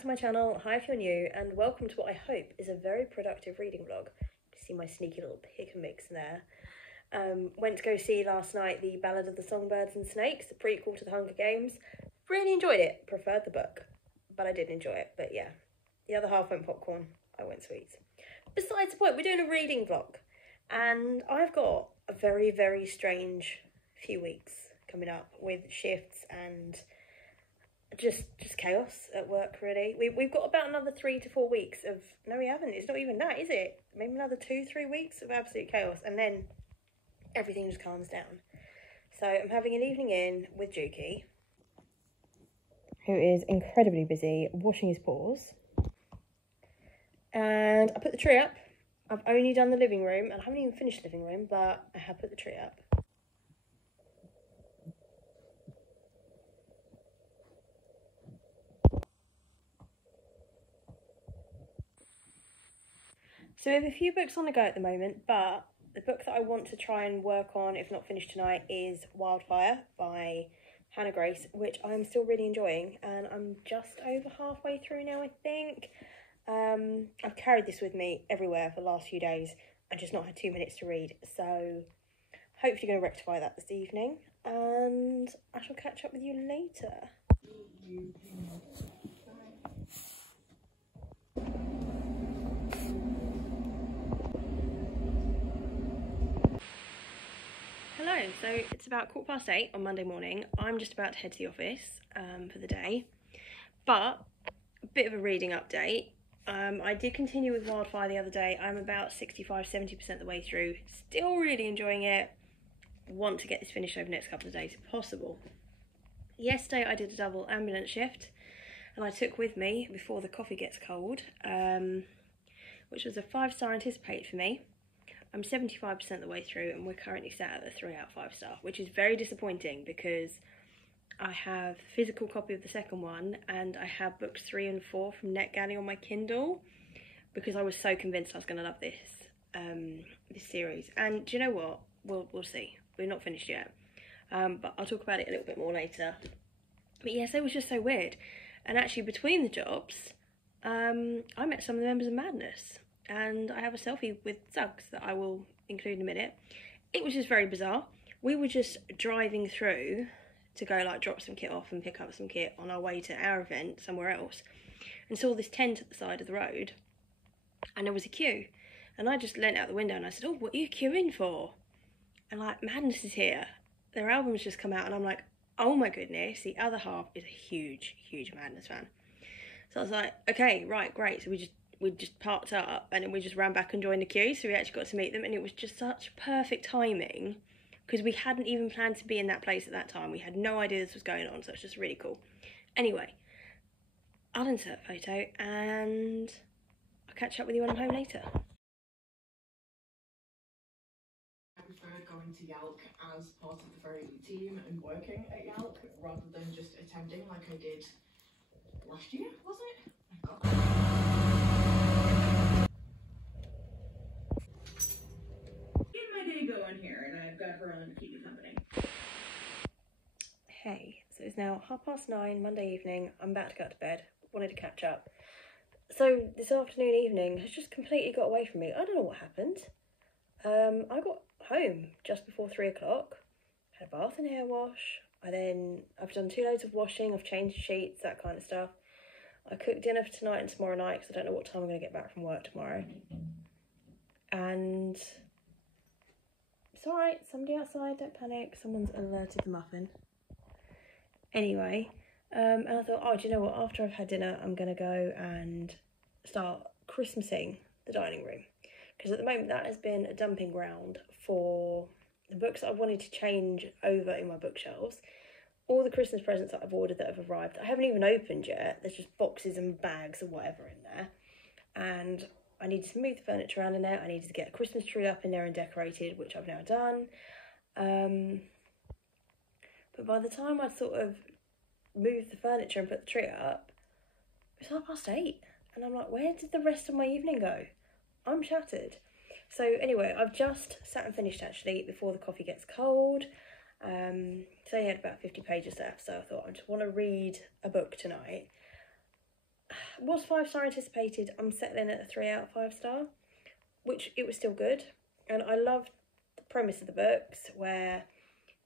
back to my channel. Hi if you're new, and welcome to what I hope is a very productive reading vlog. You see my sneaky little pick and mix there. Went to go see last night The Ballad of the Songbirds and Snakes, the prequel to The Hunger Games. Really enjoyed it. Preferred the book, but I did enjoy it. But yeah, the other half went popcorn. I went sweets. Besides the point, we're doing a reading vlog, and I've got a very, very strange few weeks coming up with shifts and just chaos at work, really. We've got about another 3 to 4 weeks of, no we haven't, it's not even that, is it? Maybe another 2-3 weeks of absolute chaos, and then everything just calms down. So I'm having an evening in with Juki, who is incredibly busy washing his paws, and I put the tree up. I've only done the living room, and I haven't even finished the living room, but I have put the tree up. So we have a few books on the go at the moment, but the book that I want to try and work on, if not finished tonight, is Wildfire by Hannah Grace, which I'm still really enjoying, and I'm just over halfway through now, I think. I've carried this with me everywhere for the last few days and just not had 2 minutes to read, so hopefully going to rectify that this evening, and I shall catch up with you later. Hello, so it's about 8:15 on Monday morning. I'm just about to head to the office for the day, but a bit of a reading update. I did continue with Wildfire the other day. I'm about 65-70% the way through, still really enjoying it. Want to get this finished over the next couple of days if possible. Yesterday I did a double ambulance shift, and I took with me Before the Coffee Gets Cold, which was a 5-star anticipated for me. I'm 75% the way through, and we're currently sat at the 3 out of 5 star, which is very disappointing because I have a physical copy of the second one, and I have books 3 and 4 from NetGalley on my Kindle because I was so convinced I was going to love this this series. And do you know what? We'll see. We're not finished yet, but I'll talk about it a little bit more later. But yes, it was just so weird. And actually, between the jobs, I met some of the members of Madness, and I have a selfie with Zugs that I will include in a minute. It was just very bizarre. We were just driving through to go like drop some kit off and pick up some kit on our way to our event somewhere else, and saw this tent at the side of the road, and there was a queue, and I just leant out the window and I said, "Oh, what are you queuing for?" And like, Madness is here, their album's just come out, and I'm like, oh my goodness, the other half is a huge Madness fan. So I was like, okay, right, great. So we just parked up, and then we just ran back and joined the queue, so we actually got to meet them, and it was just such perfect timing because we hadn't even planned to be in that place at that time. We had no idea this was going on, so it's just really cool. Anyway, I'll insert a photo, and I'll catch up with you when I'm home later. I prefer going to Yalc as part of the ferry team and working at Yalc rather than just attending like I did last year, was it? Oh my God. Get my day going here, and I've got her on to keep me company. Hey, so it's now 9:30 Monday evening. I'm about to go to bed. Wanted to catch up. So this afternoon evening has just completely got away from me. I don't know what happened. I got home just before 3 o'clock, had a bath and hair wash. I've done 2 loads of washing, I've changed sheets, that kind of stuff. I cooked dinner for tonight and tomorrow night because I don't know what time I'm going to get back from work tomorrow. And it's alright, somebody outside, don't panic, someone's alerted the muffin. Anyway, and I thought, oh, do you know what, after I've had dinner, I'm going to go and start Christmasing the dining room. Because at the moment that has been a dumping ground for the books that I've wanted to change over in my bookshelves. All the Christmas presents that I've ordered that have arrived, I haven't even opened yet. There's just boxes and bags and whatever in there. And I needed to move the furniture around in there. I needed to get a Christmas tree up in there and decorated, which I've now done. But by the time I'd sort of moved the furniture and put the tree up, it was 8:30. And I'm like, where did the rest of my evening go? I'm shattered. So anyway, I've just sat and finished actually Before the Coffee Gets Cold. So I had about 50 pages left, so I thought I just want to read a book tonight. was 5-star anticipated. I'm settling at a 3 out of 5 star, which it was still good. And I loved the premise of the books where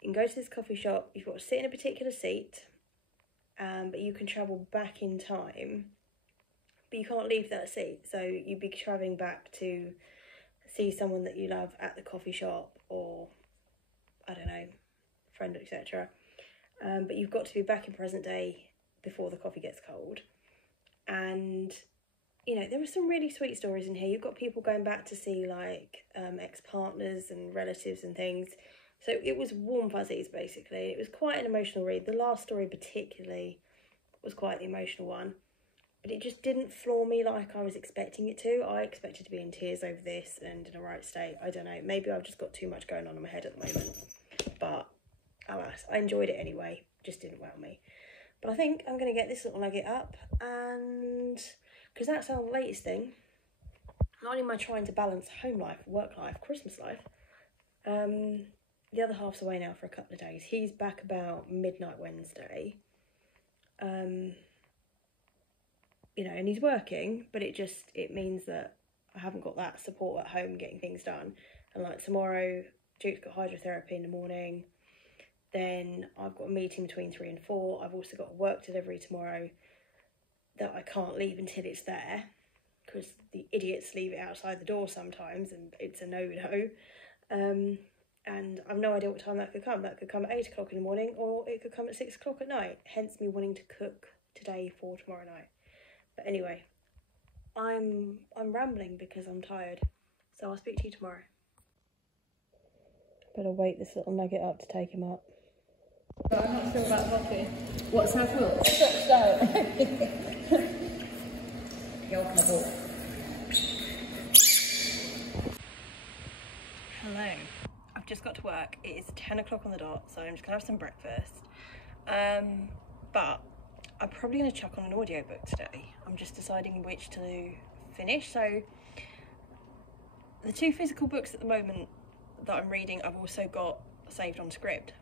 you can go to this coffee shop, you've got to sit in a particular seat, but you can travel back in time, but you can't leave that seat. So you'd be travelling back to see someone that you love at the coffee shop, or, I don't know, friend, etc. But you've got to be back in present day before the coffee gets cold. And, you know, there are some really sweet stories in here. You've got people going back to see, like, ex-partners and relatives and things. So it was warm fuzzies, basically. It was quite an emotional read. The last story particularly was quite the emotional one. But it just didn't floor me like I was expecting it to. I expected to be in tears over this and in a right state. I don't know. Maybe I've just got too much going on in my head at the moment. But, alas, I enjoyed it anyway. Just didn't wow me. But I think I'm going to get this little nugget up, and because that's our latest thing. Not only am I trying to balance home life, work life, Christmas life, the other half's away now for a couple of days. He's back about midnight Wednesday. You know, and he's working, but it means that I haven't got that support at home getting things done. And like tomorrow, Duke's got hydrotherapy in the morning. Then I've got a meeting between 3 and 4. I've also got a work delivery tomorrow that I can't leave until it's there, because the idiots leave it outside the door sometimes and it's a no-no. And I've no idea what time that could come. That could come at 8 o'clock in the morning, or it could come at 6 o'clock at night, hence me wanting to cook today for tomorrow night. But anyway, I'm rambling because I'm tired, so I'll speak to you tomorrow. Better wait this little nugget up to take him up. But I'm not sure about coffee. What's that for? Hello. I've just got to work. It is 10 o'clock on the dot, so I'm just going to have some breakfast. But I'm probably going to chuck on an audiobook today. I'm just deciding which to finish. So the 2 physical books at the moment that I'm reading, I've also got saved on Scribd.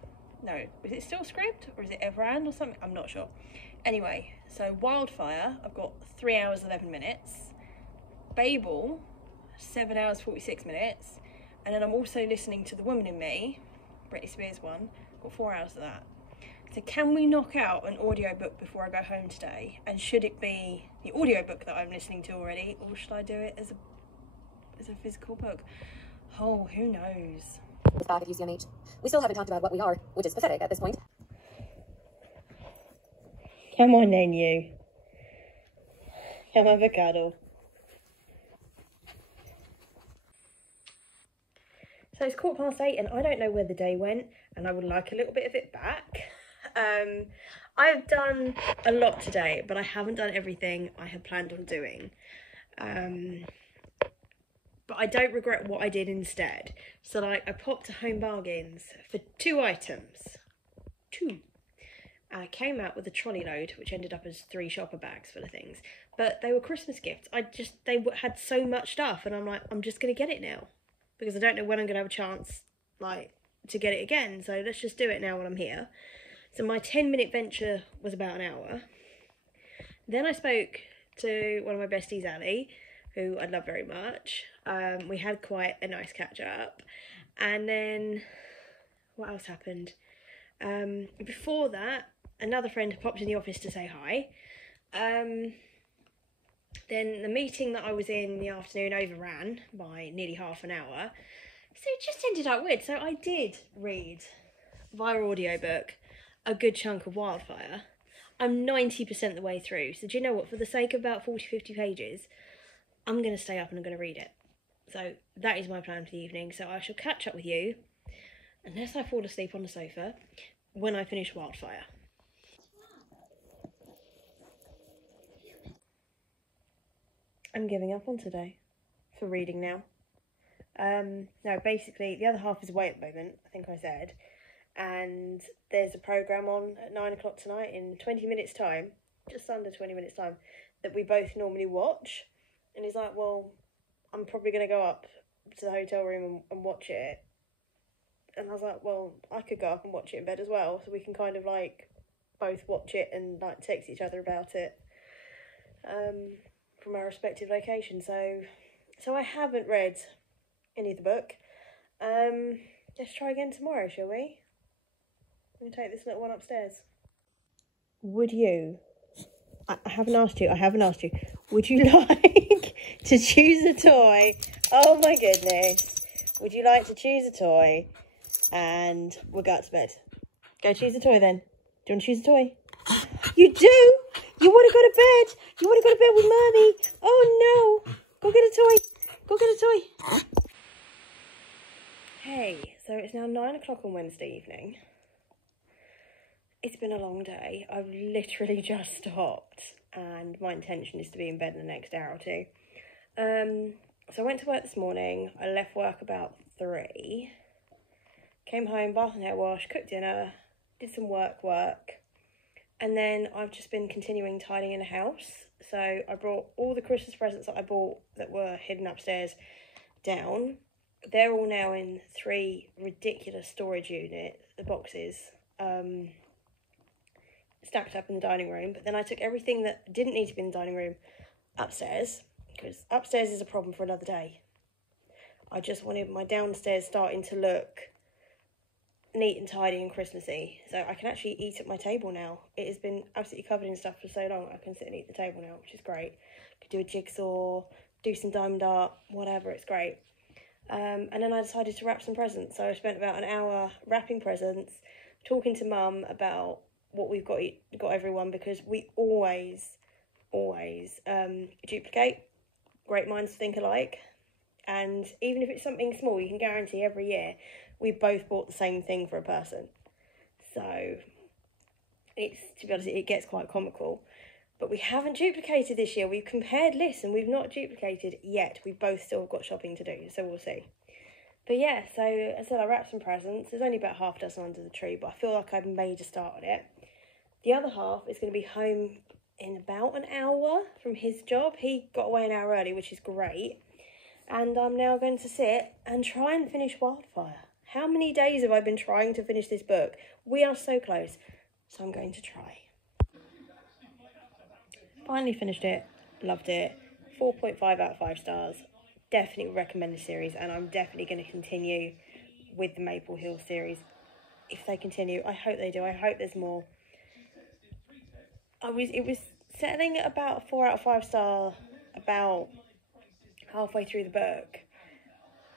No, is it still Scribd or is it Everand or something? I'm not sure. Anyway, so Wildfire, I've got 3 hours 11 minutes. Babel, 7 hours 46 minutes. And then I'm also listening to The Woman in Me, Britney Spears one. Got 4 hours of that. So can we knock out an audiobook before I go home today? And should it be the audiobook that I'm listening to already, or should I do it as a physical book? Oh, who knows? It's back at UCMH. We still haven't talked about what we are, which is pathetic at this point. Come on then, you. Come have a cuddle. So it's 8:15 and I don't know where the day went, and I would like a little bit of it back. I've done a lot today, but I haven't done everything I had planned on doing. But I don't regret what I did instead. So like I popped to Home Bargains for 2 items. 2. And I came out with a trolley load, which ended up as 3 shopper bags full of things. But they were Christmas gifts. They had so much stuff, and I'm like, I'm just going to get it now. Because I don't know when I'm going to have a chance, like, to get it again. So let's just do it now when I'm here. So my 10-minute venture was about an hour. Then I spoke to one of my besties, Ali, who I love very much. We had quite a nice catch up. And then, what else happened? Before that, another friend had popped in the office to say hi. Then the meeting that I was in the afternoon overran by nearly half an hour. So it just ended up weird. So I did read, via audiobook, a good chunk of Wildfire. I'm 90% the way through. So do you know what? For the sake of about 40-50 pages, I'm going to stay up and I'm going to read it. So that is my plan for the evening. So I shall catch up with you, unless I fall asleep on the sofa, when I finish Wildfire. I'm giving up on today for reading now. No, basically, the other half is away at the moment, I think I said. And there's a programme on at 9 o'clock tonight in 20 minutes' time, just under 20 minutes' time, that we both normally watch. And he's like, well, I'm probably going to go up to the hotel room and watch it. And I was like, well, I could go up and watch it in bed as well, so we can kind of, like, both watch it and, like, text each other about it. from our respective locations. So I haven't read any of the book. Let's try again tomorrow, shall we? I'm going to take this little one upstairs. Would you... I haven't asked you. Would you like to choose a toy? Oh my goodness. Would you like to choose a toy? And we'll go out to bed. Go choose a toy then. Do you want to choose a toy? You do? You want to go to bed? You want to go to bed with Mommy? Oh no. Go get a toy. Go get a toy. Hey, so it's now 9 o'clock on Wednesday evening. It's been a long day. I've literally just stopped and my intention is to be in bed in the next hour or two. So I went to work this morning. I left work about 3. Came home, bath and hair wash, cooked dinner, did some work. And then I've just been continuing tidying in the house. So I brought all the Christmas presents that I bought that were hidden upstairs down. They're all now in 3 ridiculous storage boxes. Stacked up in the dining room, but then I took everything that didn't need to be in the dining room upstairs, because upstairs is a problem for another day. I just wanted my downstairs starting to look neat and tidy and Christmassy, so I can actually eat at my table now. It has been absolutely covered in stuff for so long. I can sit and eat at the table now, which is great. Could do a jigsaw, do some diamond art, whatever, it's great. And then I decided to wrap some presents, so I spent about an hour wrapping presents, talking to Mum about what we've got everyone, because we always duplicate. Great minds think alike, and even if it's something small, you can guarantee every year we both bought the same thing for a person. So it's, to be honest, it gets quite comical. But we haven't duplicated this year. We've compared lists and we've not duplicated yet. We've both still got shopping to do, so we'll see. But yeah, so as I said, I wrapped some presents. There's only about half a dozen under the tree, but I feel like I've made a start on it. The other half is going to be home in about an hour from his job. He got away an hour early, which is great. And I'm now going to sit and try and finish Wildfire. How many days have I been trying to finish this book? We are so close. So I'm going to try. Finally finished it. Loved it. 4.5 out of 5 stars. Definitely recommend the series, and I'm definitely going to continue with the Maple Hill series. If they continue, I hope they do. I hope there's more. It was settling at about a 4 out of 5 star about halfway through the book,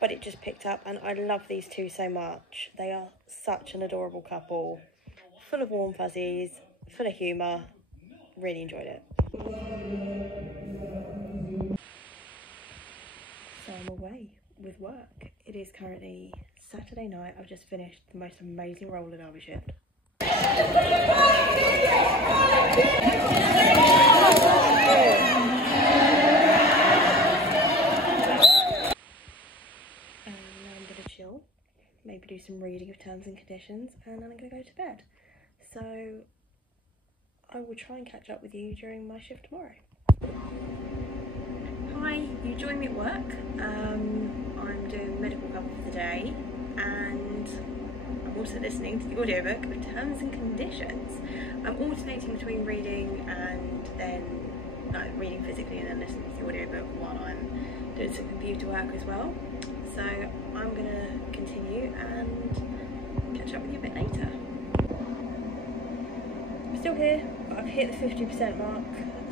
but it just picked up, and I love these two so much. They are such an adorable couple, full of warm fuzzies, full of humour. Really enjoyed it. So I'm away with work. It is currently Saturday night. I've just finished the most amazing roller derby shift. And now I'm going to chill, maybe do some reading of terms and conditions, and then I'm going to go to bed. So I will try and catch up with you during my shift tomorrow. Hi, you join me at work. I'm doing medical cover for the day, and I'm also listening to the audiobook of Terms and Conditions. I'm alternating between reading and then reading physically and then listening to the audiobook while I'm doing some computer work as well. So I'm going to continue and catch up with you a bit later. I'm still here, but I've hit the 50% mark,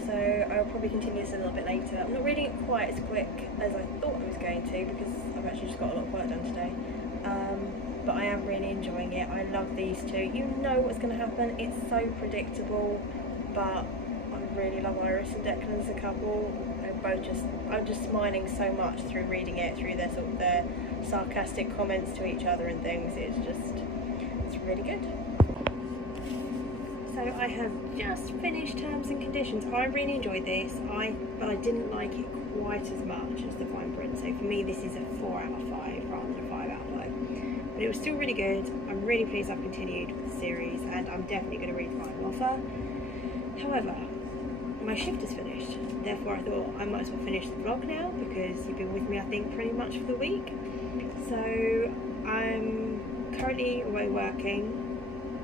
so I'll probably continue this a little bit later. I'm not reading it quite as quick as I thought I was going to, because I've actually just got a lot of work done today. But I am really enjoying it. I love these two. You know what's going to happen. It's so predictable, but I really love Iris and Declan as a couple. I'm just smiling so much through reading it, through their sarcastic comments to each other and things. It's really good. So I have just finished Terms and Conditions. I really enjoyed this, but I didn't like it quite as much as the fine print. So for me, this is a 4 out of 5 rather than a 5 out of 5. But it was still really good. I'm really pleased I've continued with the series, and I'm definitely going to read the final offer. However, my shift is finished. Therefore, I thought I might as well finish the vlog now, because you've been with me, I think, pretty much for the week. So I'm currently away working,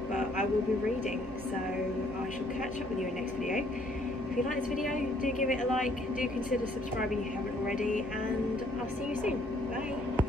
but I will be reading, so I shall catch up with you in the next video. If you like this video, do give it a like, do consider subscribing if you haven't already, and I'll see you soon. Bye.